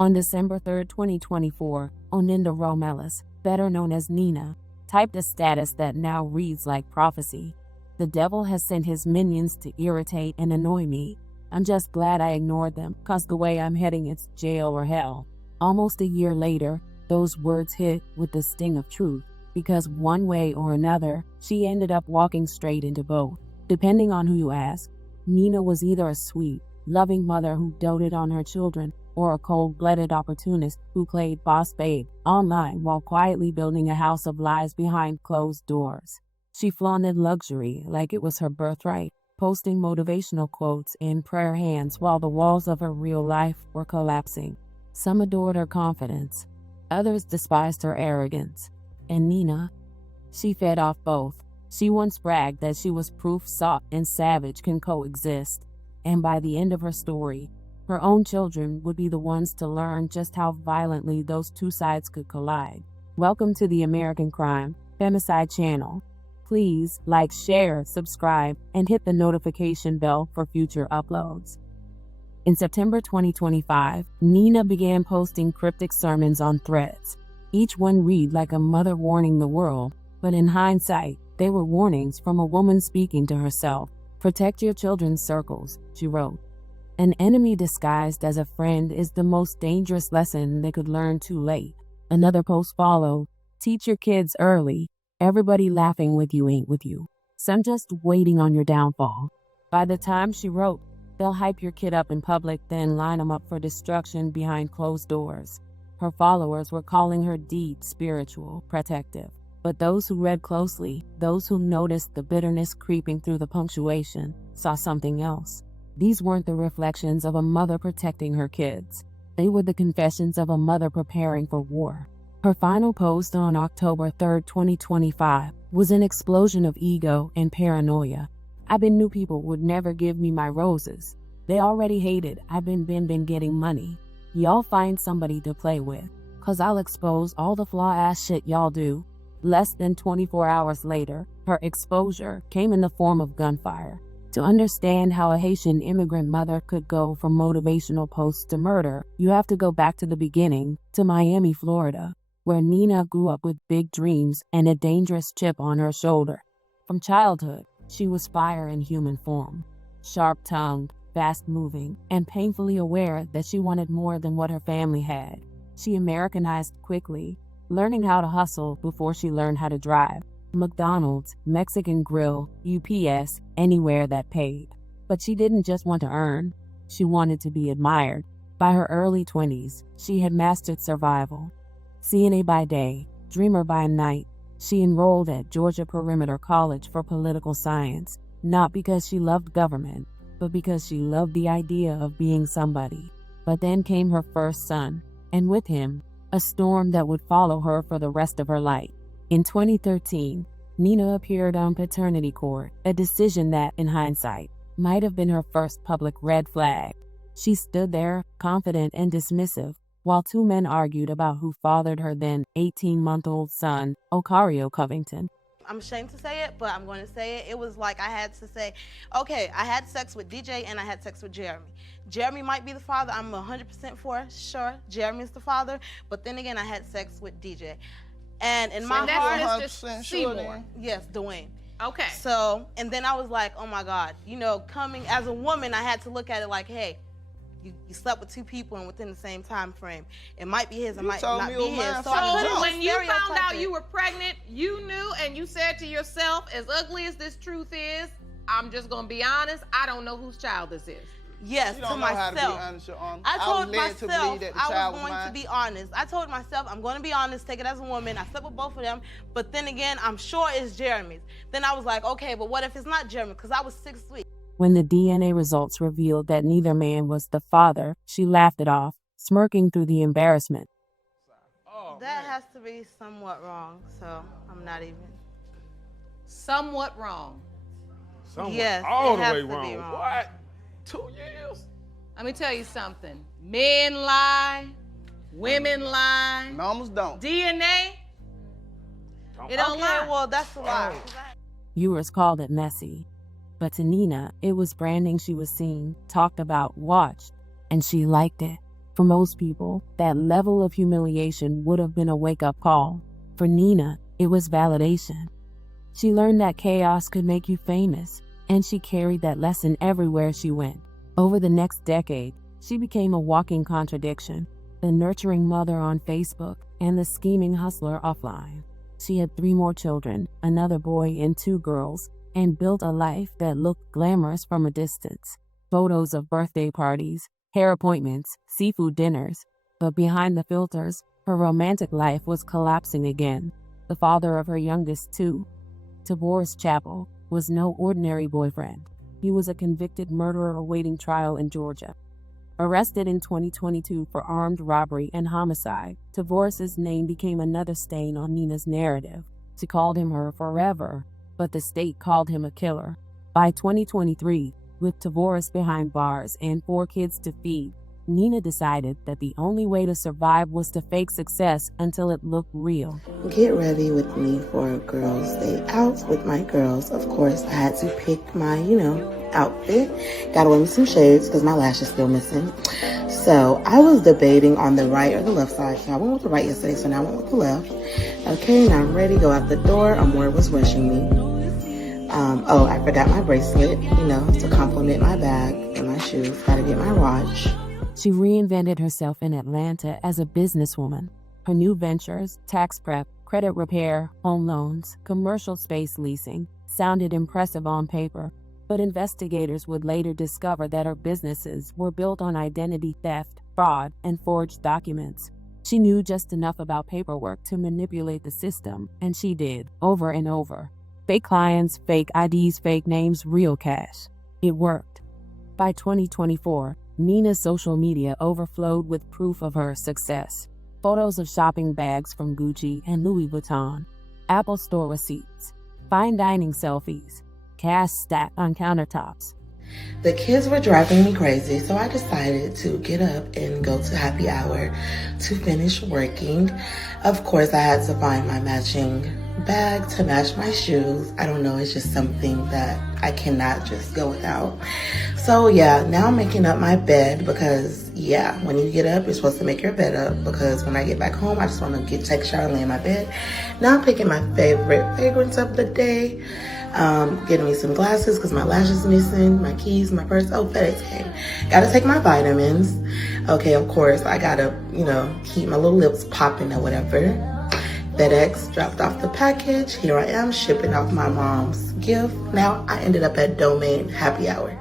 On December 3, 2024, Oninda Romelus, better known as Nina, typed a status that now reads like prophecy. The devil has sent his minions to irritate and annoy me. I'm just glad I ignored them, cause the way I'm heading it's jail or hell. Almost a year later, those words hit with the sting of truth, because one way or another, she ended up walking straight into both. Depending on who you ask, Nina was either a sweet, loving mother who doted on her children, or a cold-blooded opportunist who played boss babe online while quietly building a house of lies behind closed doors. She flaunted luxury like it was her birthright, posting motivational quotes in prayer hands while the walls of her real life were collapsing. Some adored her confidence, others despised her arrogance. And Nina, she fed off both. She once bragged that she was proof soft and savage can coexist, and by the end of her story, her own children would be the ones to learn just how violently those two sides could collide. Welcome to the American Crime Femicide channel. Please like, share, subscribe, and hit the notification bell for future uploads. In September 2025, Nina began posting cryptic sermons on Threads. Each one read like a mother warning the world, but in hindsight, they were warnings from a woman speaking to herself. Protect your children's circles, she wrote. An enemy disguised as a friend is the most dangerous lesson they could learn too late. Another post followed. Teach your kids early. Everybody laughing with you ain't with you. Some just waiting on your downfall. By the time she wrote, they'll hype your kid up in public, then line them up for destruction behind closed doors. Her followers were calling her deep, spiritual, protective. But those who read closely, those who noticed the bitterness creeping through the punctuation, saw something else. These weren't the reflections of a mother protecting her kids. They were the confessions of a mother preparing for war. Her final post on October 3, 2025, was an explosion of ego and paranoia. I've been knew people would never give me my roses. They already hated I've been getting money. Y'all find somebody to play with, cause I'll expose all the flaw-ass shit y'all do. Less than 24 hours later, her exposure came in the form of gunfire. To understand how a Haitian immigrant mother could go from motivational posts to murder, you have to go back to the beginning, to Miami, Florida, where Nina grew up with big dreams and a dangerous chip on her shoulder. From childhood, she was fire in human form, sharp-tongued, fast-moving, and painfully aware that she wanted more than what her family had. She Americanized quickly, learning how to hustle before she learned how to drive. McDonald's, Mexican Grill, UPS, anywhere that paid. But she didn't just want to earn, she wanted to be admired. By her early 20s, she had mastered survival. CNA by day, dreamer by night, she enrolled at Georgia Perimeter College for political science, not because she loved government, but because she loved the idea of being somebody. But then came her first son, and with him, a storm that would follow her for the rest of her life. In 2013, Nina appeared on paternity court, a decision that, in hindsight, might have been her first public red flag. She stood there, confident and dismissive, while two men argued about who fathered her then 18-month-old son, O'Karreo Covington. I'm ashamed to say it, but I'm going to say it. It was like I had to say, okay, I had sex with DJ and I had sex with Jeremy. Jeremy might be the father. I'm 100% for sure. Jeremy's the father. But then again, I had sex with DJ. And in my heart, Mr. Seymour. Yes, Dwayne. Okay. So, and then I was like, oh my God, you know, coming as a woman, I had to look at it like, hey, you slept with two people and within the same time frame. It might be his, it might not be his. So when you found out you were pregnant, you knew and you said to yourself, as ugly as this truth is, I'm just going to be honest, I don't know whose child this is. Yes, you don't to know myself. How to be honest, Your Honor. I told myself to believe that the child I was going to be honest. I told myself I'm going to be honest, take it as a woman. I slept with both of them, but then again, I'm sure it's Jeremy's. Then I was like, okay, but what if it's not Jeremy? Because I was 6 weeks. When the DNA results revealed that neither man was the father, she laughed it off, smirking through the embarrassment. That has to be somewhat wrong, so I'm not even. Somewhat wrong. Somewhat Yes, all it the has way to be wrong. wrong. What? 2 years? Let me tell you something. Men lie, women lie. Mamas don't. DNA, it don't lie. Well, that's a lie. Viewers called it messy. But to Nina, it was branding she was seen, talked about, watched, and she liked it. For most people, that level of humiliation would have been a wake-up call. For Nina, it was validation. She learned that chaos could make you famous, and she carried that lesson everywhere she went. Over the next decade, she became a walking contradiction, the nurturing mother on Facebook and the scheming hustler offline. She had 3 more children, another boy and 2 girls, and built a life that looked glamorous from a distance. Photos of birthday parties, hair appointments, seafood dinners. But behind the filters, her romantic life was collapsing again. The father of her youngest 2, O'Karreo Chappell, was no ordinary boyfriend. He was a convicted murderer awaiting trial in Georgia. Arrested in 2022 for armed robbery and homicide, O'Karreo's name became another stain on Nina's narrative. She called him her forever, but the state called him a killer. By 2023, with O'Karreo behind bars and 4 kids to feed, Nina decided that the only way to survive was to fake success until it looked real. Get ready with me for a girls' day out with my girls. Of course, I had to pick my, outfit. Gotta wear me some shades because my lash is still missing. So I was debating on the right or the left side. So I went with the right yesterday, so now I went with the left. Okay, now I'm ready. Go out the door. Amourra was rushing me. I forgot my bracelet, to complement my bag and my shoes. Gotta get my watch. She reinvented herself in Atlanta as a businesswoman. Her new ventures, tax prep, credit repair, home loans, commercial space leasing, sounded impressive on paper, but investigators would later discover that her businesses were built on identity theft, fraud, and forged documents. She knew just enough about paperwork to manipulate the system, and she did, over and over. Fake clients, fake IDs, fake names, real cash. It worked. By 2024, Nina's social media overflowed with proof of her success. Photos of shopping bags from Gucci and Louis Vuitton, Apple Store receipts, fine dining selfies, cash stacked on countertops. The kids were driving me crazy, so I decided to get up and go to happy hour to finish working. Of course, I had to find my matching bag to match my shoes. I don't know, it's just something that I cannot just go without. So yeah, now I'm making up my bed because when you get up, you're supposed to make your bed up, because when I get back home, I just want to take a shower and lay in my bed. Now I'm picking my favorite fragrance of the day. Getting me some glasses because my lash is missing, my keys, my purse. FedEx came. Gotta take my vitamins. Okay, of course, I gotta, keep my little lips popping or whatever. FedEx dropped off the package. Here I am shipping off my mom's gift. Now I ended up at Domain happy hour.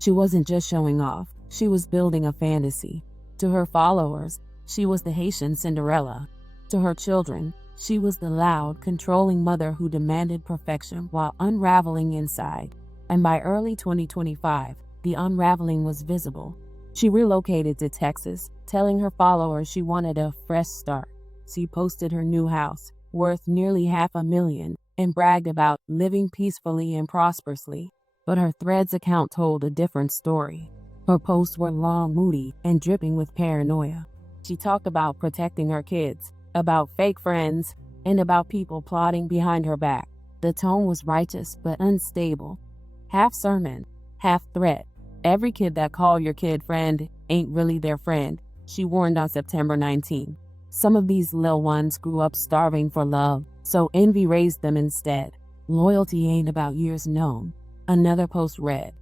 She wasn't just showing off. She was building a fantasy. To her followers, she was the Haitian Cinderella. To her children, she was the loud, controlling mother who demanded perfection while unraveling inside. And by early 2025, the unraveling was visible. She relocated to Texas, telling her followers she wanted a fresh start. She posted her new house, worth nearly $500,000, and bragged about living peacefully and prosperously. But her Threads account told a different story. Her posts were long, moody, and dripping with paranoia. She talked about protecting her kids, about fake friends, and about people plotting behind her back. The tone was righteous but unstable. Half sermon, half threat. Every kid that call your kid friend ain't really their friend, she warned on September 19. Some of these little ones grew up starving for love, so envy raised them instead. Loyalty ain't about years known. Another post read,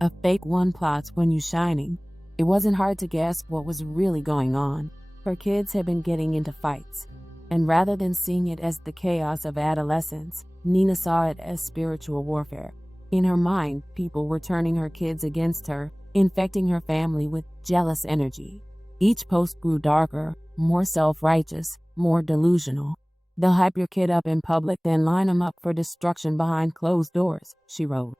"A fake one plots when you shining." It wasn't hard to guess what was really going on. Her kids had been getting into fights, and rather than seeing it as the chaos of adolescence, Nina saw it as spiritual warfare. In her mind, people were turning her kids against her, infecting her family with jealous energy. Each post grew darker, more self-righteous, more delusional. "They'll hype your kid up in public, then line them up for destruction behind closed doors," she wrote.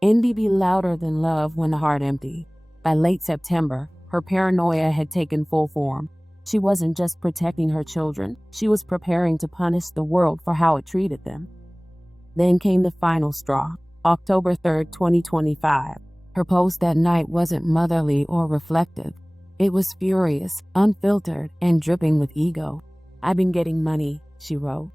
Envy be louder than love when the heart empty. By late September, her paranoia had taken full form. She wasn't just protecting her children, she was preparing to punish the world for how it treated them. Then came the final straw, October 3rd, 2025. Her post that night wasn't motherly or reflective. It was furious, unfiltered, and dripping with ego. "I've been getting money," she wrote.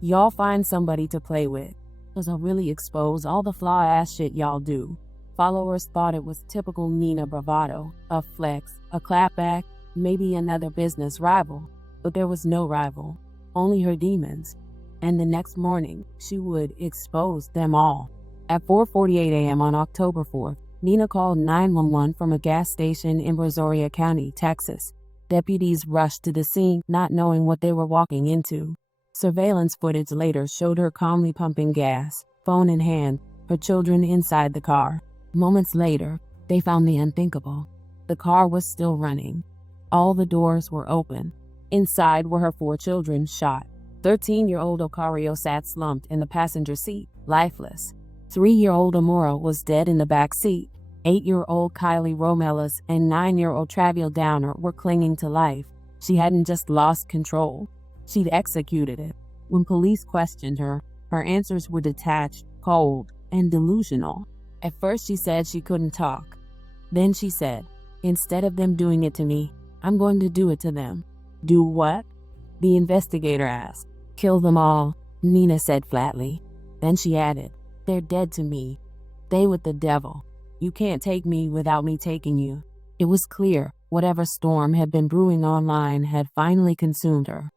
"Y'all find somebody to play with, 'cause I'll really expose all the flaw-ass shit y'all do." Followers thought it was typical Nina bravado, a flex, a clapback, maybe another business rival, but there was no rival, only her demons. And the next morning, she would expose them all. At 4:48 a.m. on October 4th, Nina called 911 from a gas station in Brazoria County, Texas. Deputies rushed to the scene, not knowing what they were walking into. Surveillance footage later showed her calmly pumping gas, phone in hand, her children inside the car. Moments later, they found the unthinkable. The car was still running. All the doors were open. Inside were her 4 children shot. 13-year-old O'Karreo sat slumped in the passenger seat, lifeless. 3-year-old Amourra was dead in the back seat. 8-year-old Kylie Romelus and 9-year-old Traviel Downer were clinging to life. She hadn't just lost control. She'd executed it. When police questioned her, her answers were detached, cold, and delusional. At first she said she couldn't talk. Then she said, "Instead of them doing it to me, I'm going to do it to them." "Do what?" the investigator asked. "Kill them all," Nina said flatly. Then she added, "They're dead to me. They with the devil. You can't take me without me taking you." It was clear whatever storm had been brewing online had finally consumed her.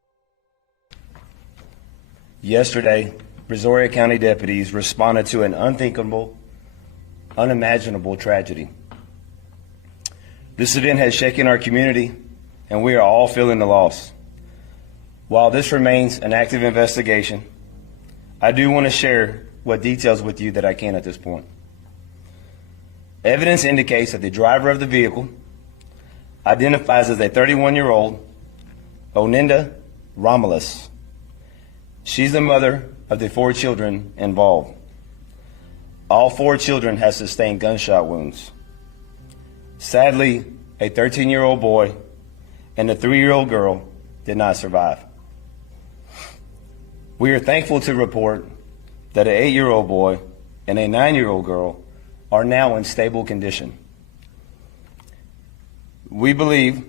Yesterday, Brazoria County deputies responded to an unthinkable, unimaginable tragedy. This event has shaken our community, and we are all feeling the loss. While this remains an active investigation, I do want to share what details with you that I can at this point. Evidence indicates that the driver of the vehicle identifies as a 31-year-old Oninda Romelus. She's the mother of the 4 children involved. All 4 children have sustained gunshot wounds. Sadly, a 13-year-old boy and a 3-year-old girl did not survive. We are thankful to report that an 8-year-old boy and a 9-year-old girl are now in stable condition. We believe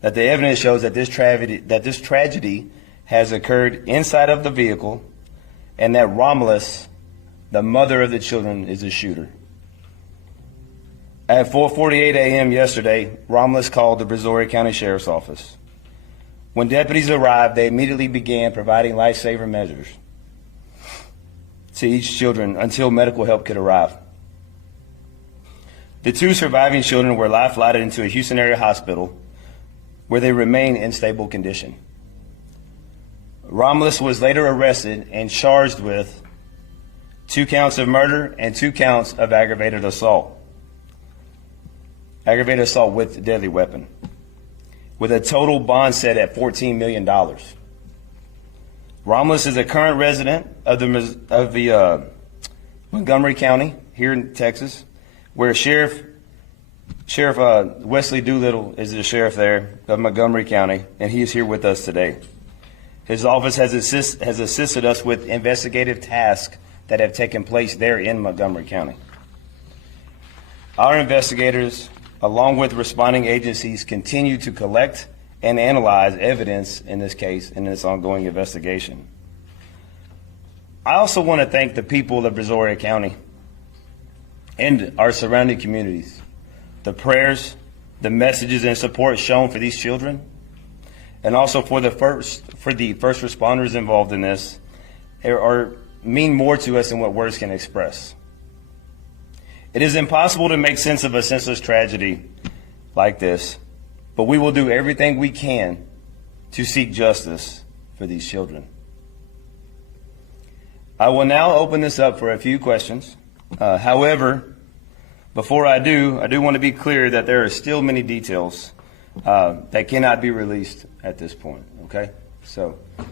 that the evidence shows that this tragedy has occurred inside of the vehicle and that Romelus, the mother of the children, is the shooter. At 4:48 a.m. yesterday, Romelus called the Brazoria County Sheriff's Office. When deputies arrived, they immediately began providing life-saving measures to each children until medical help could arrive. The 2 surviving children were life-flighted into a Houston area hospital where they remain in stable condition. Romelus was later arrested and charged with 2 counts of murder and 2 counts of aggravated assault with a deadly weapon, with a total bond set at $14 million. Romelus is a current resident of the Montgomery County here in Texas, where Sheriff Wesley Doolittle is the sheriff there of Montgomery County, and he is here with us today. His office has assisted us with investigative tasks that have taken place there in Montgomery County. Our investigators, along with responding agencies, continue to collect and analyze evidence in this case in this ongoing investigation. I also want to thank the people of Brazoria County and our surrounding communities. The prayers, the messages and support shown for these children, and also for the first responders involved in this, mean more to us than what words can express. It is impossible to make sense of a senseless tragedy like this, but we will do everything we can to seek justice for these children. I will now open this up for a few questions. However, before I do want to be clear that there are still many details that cannot be released at this point, okay? So, if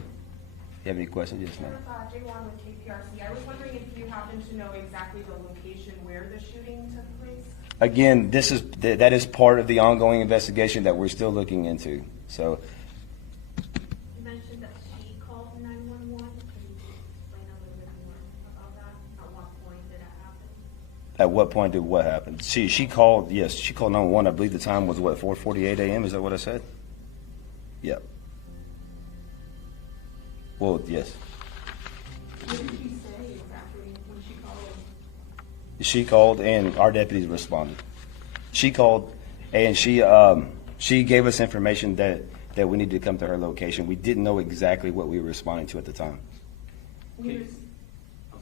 you have any questions, yes, ma'am. J1 with KPRC. I was wondering if you happen to know exactly the location where the shooting took place? Again, that is part of the ongoing investigation that we're still looking into. So, you mentioned that she called 911. Can you explain a little bit more about that? At what point did that happen? At what point did what happen? She called 911. I believe the time was, 4:48 a.m.? Is that what I said? Yeah. Well, yes. What did she say exactly when she called? She called and our deputies responded. She called and she She gave us information that we needed to come to her location. We didn't know exactly what we were responding to at the time. I'm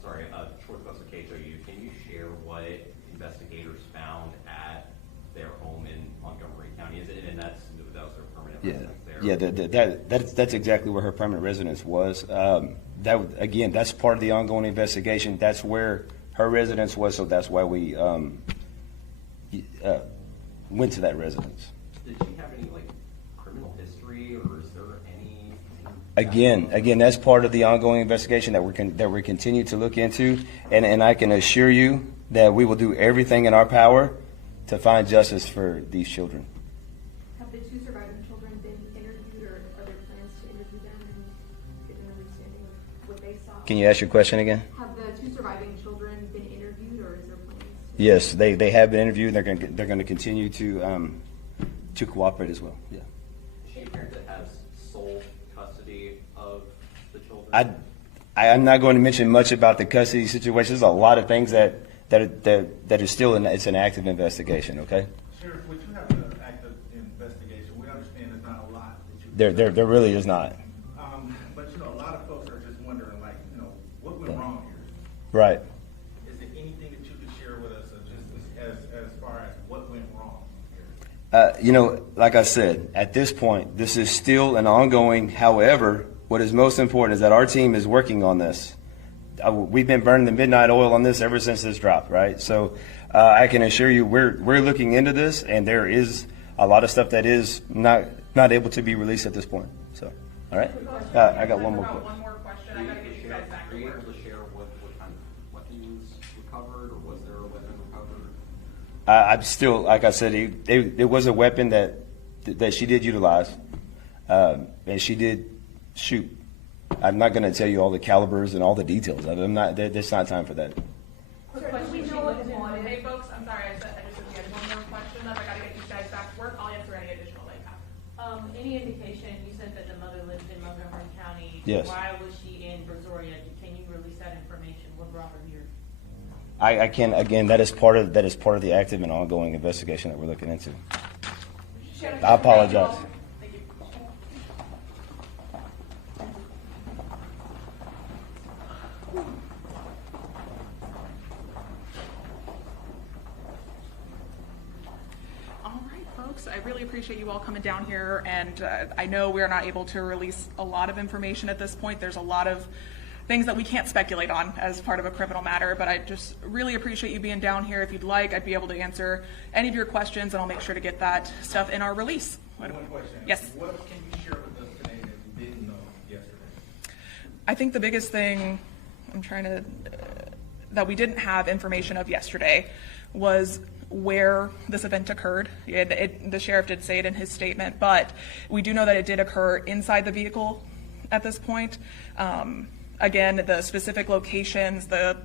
sorry, short classification. Can you share what investigators found at their home in Montgomery County? Is it, and that was their permanent residence there? Yeah, that's exactly where her permanent residence was. Again, that's part of the ongoing investigation. That's where her residence was, so that's why we went to that residence. Did she have any criminal history, or is there any? Again, that's part of the ongoing investigation that we continue to look into, and I can assure you that we will do everything in our power to find justice for these children. Have the two surviving children been interviewed, or are there plans to interview them and get an understanding of what they saw? Can you ask your question again? Have the two surviving children been interviewed, or is there plans to? Yes, they have been interviewed. They're going to continue to cooperate as well. Yeah. Is she a parent that has sole custody of the children? I'm not going to mention much about the custody situation. There's a lot of things that are still it's an active investigation. Okay. Sheriff, would you have an active investigation? We understand there's not a lot that you. There really is not. But a lot of folks are just wondering, what went wrong here? Right. Is there anything that you could share with us, just as far as what went wrong here? Like I said, at this point, this is still an ongoing. However, what is most important is that our team is working on this. We've been burning the midnight oil on this ever since this dropped, right? So I can assure you we're looking into this, and there is a lot of stuff that is not able to be released at this point. So, all right. I got one more question. One more question. I gotta get you guys back to Are you work. able to share what kind of weapons recovered, or was there a weapon recovered? I'm still, like I said, it was a weapon that she did utilize, and she did shoot. I'm not going to tell you all the calibers and all the details of it. There's not time for that. Hey folks, I'm sorry, I just said we had one more question up. I gotta get you guys back to work. I'll answer any additional they have. Any indication, you said that the mother lived in Montgomery County. Yes. Why was she in Brazoria? Can you release that information? What brought her here? I can, again, that is part of the active and ongoing investigation that we're looking into. I apologize. I really appreciate you all coming down here, and I know we're not able to release a lot of information at this point. There's a lot of things that we can't speculate on as part of a criminal matter, but I just really appreciate you being down here. If you'd like, I'd be able to answer any of your questions, and I'll make sure to get that stuff in our release. One question. Yes. What can you share with us today that you didn't know yesterday? I think the biggest thing that we didn't have information of yesterday was where this event occurred. The sheriff did say it in his statement, but we do know that it did occur inside the vehicle at this point. Again, the specific locations, the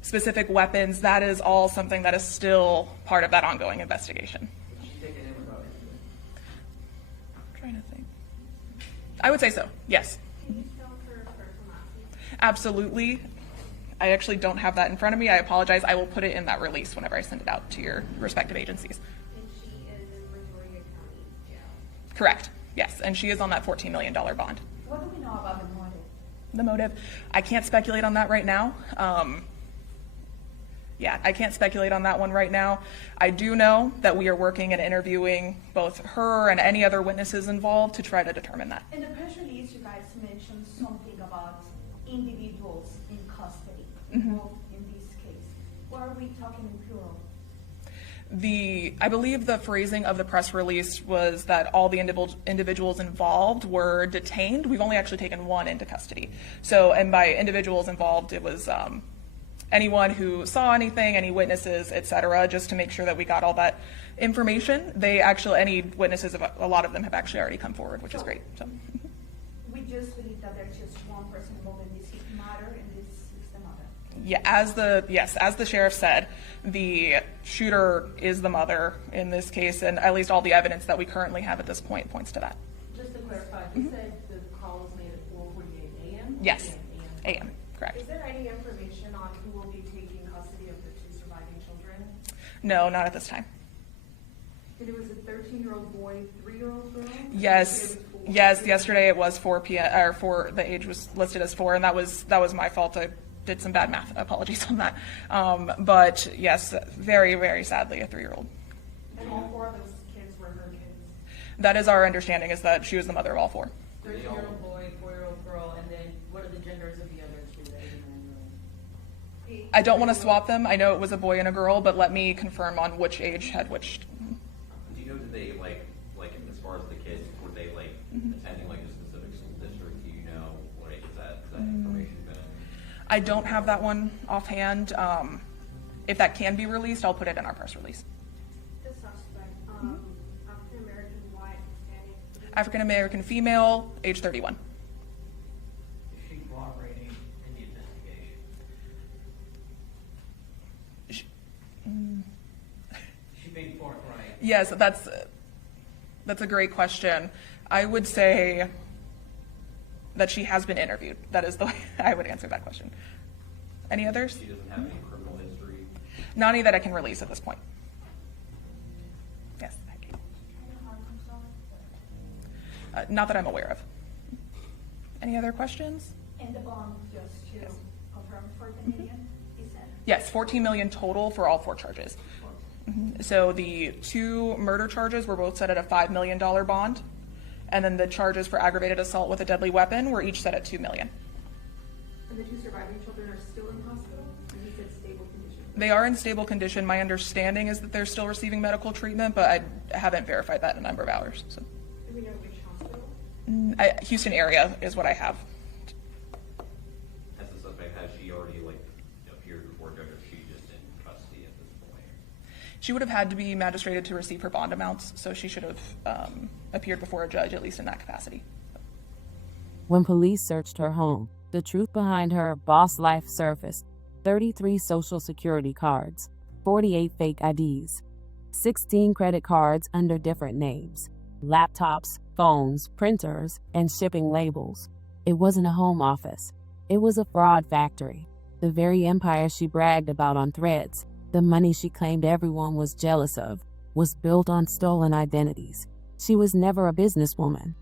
specific weapons, that is all something that is still part of that ongoing investigation. I'm trying to think. I would say so, yes. Can you spell her first and last name? Absolutely. I actually don't have that in front of me. I apologize. I will put it in that release whenever I send it out to your respective agencies. And she is in Brazoria County Jail. Correct. Yes. And she is on that $14 million bond. What do we know about the motive? The motive, I can't speculate on that right now. I can't speculate on that one right now. I do know that we are working and interviewing both her and any other witnesses involved to try to determine that. In the press release, you guys mentioned something about individuals in custody Mm-hmm. involved in this case. What are we talking in plural? I believe the phrasing of the press release was that all the individuals involved were detained. We've only actually taken one into custody. So, and by individuals involved, it was anyone who saw anything, any witnesses, et cetera, just to make sure that we got all that information. Any witnesses, a lot of them have actually already come forward, which is great. So. We just believe that there's just one person involved in this matter, and this is the mother. Yeah, as the sheriff said, the shooter is the mother in this case, and at least all the evidence that we currently have at this point points to that. Just to clarify, you said the call was made at 4:48 a.m.? Yes, a.m., correct. Is there any information on who will be taking custody of the two surviving children? No, not at this time. And it was a 13-year-old boy, 3-year-old girl? Yes. Yes, yesterday it was 4 p.m. or 4. The age was listed as 4, and that was my fault. I did some bad math. Apologies on that. But yes, very, very sadly, a 3-year-old. And all 4 of those kids were her kids? That is our understanding, is that she was the mother of all 4. 13-year-old boy, 4-year-old girl, and then what are the genders of the other 2 that you know? I don't want to swap them. I know it was a boy and a girl, but let me confirm on which age had which. Do you know, did they like as far as the kids, were they like attending like a specific school district? Do you know what age is that information been? I don't have that one offhand. If that can be released, I'll put it in our press release. The suspect, African American, white, Hispanic. African American female, age 31. Is she cooperating in the investigation? Is she being forthright? Yes, that's a great question. I would say that she has been interviewed. That is the way I would answer that question. Any others? She doesn't have any criminal history? Not any that I can release at this point. Yes. Not that I'm aware of. Any other questions? And the bond, just to confirm for Canadian, is that? Yes, $14 million total for all 4 charges. So the 2 murder charges were both set at a $5 million bond, and then the charges for aggravated assault with a deadly weapon were each set at $2 million. And the 2 surviving children are still in hospital? And you said stable condition? They are in stable condition. My understanding is that they're still receiving medical treatment, but I haven't verified that in a number of hours. So. Do we know which hospital? Houston area is what I have. Has the suspect, has she already appeared before a judge, or is she just in custody at this point? She would have had to be magistrated to receive her bond amounts, so she should have appeared before a judge, at least in that capacity. When police searched her home, the truth behind her boss life surfaced. 33 social security cards, 48 fake IDs, 16 credit cards under different names, laptops, phones, printers, and shipping labels. It wasn't a home office. It was a fraud factory. The very empire she bragged about on Threads, the money she claimed everyone was jealous of, was built on stolen identities. She was never a businesswoman.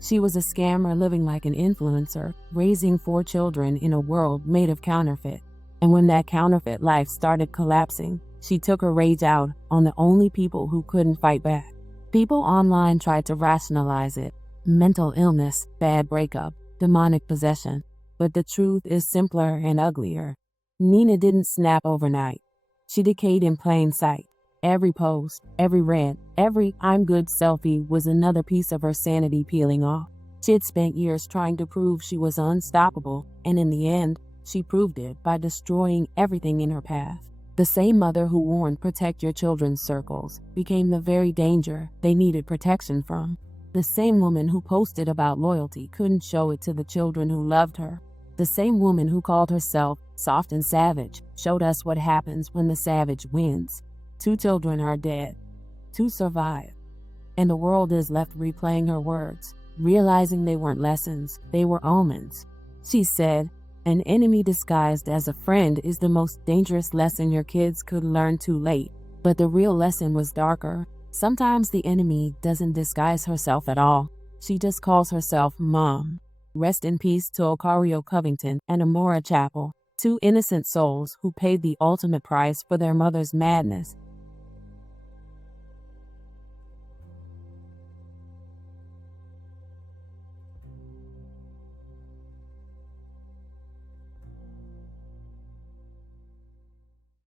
She was a scammer living like an influencer, raising 4 children in a world made of counterfeit. And when that counterfeit life started collapsing, she took her rage out on the only people who couldn't fight back. People online tried to rationalize it. Mental illness, bad breakup, demonic possession. But the truth is simpler and uglier. Nina didn't snap overnight. She decayed in plain sight. Every post, every rant, every I'm good selfie was another piece of her sanity peeling off. She had spent years trying to prove she was unstoppable, and in the end, she proved it by destroying everything in her path. The same mother who warned protect your children's circles became the very danger they needed protection from. The same woman who posted about loyalty couldn't show it to the children who loved her. The same woman who called herself soft and savage showed us what happens when the savage wins. 2 children are dead. 2 survive. And the world is left replaying her words, realizing they weren't lessons, they were omens. She said, "An enemy disguised as a friend is the most dangerous lesson your kids could learn too late." But the real lesson was darker. Sometimes the enemy doesn't disguise herself at all. She just calls herself Mom. Rest in peace to O'Karreo Covington and Amourra Chappell, 2 innocent souls who paid the ultimate price for their mother's madness.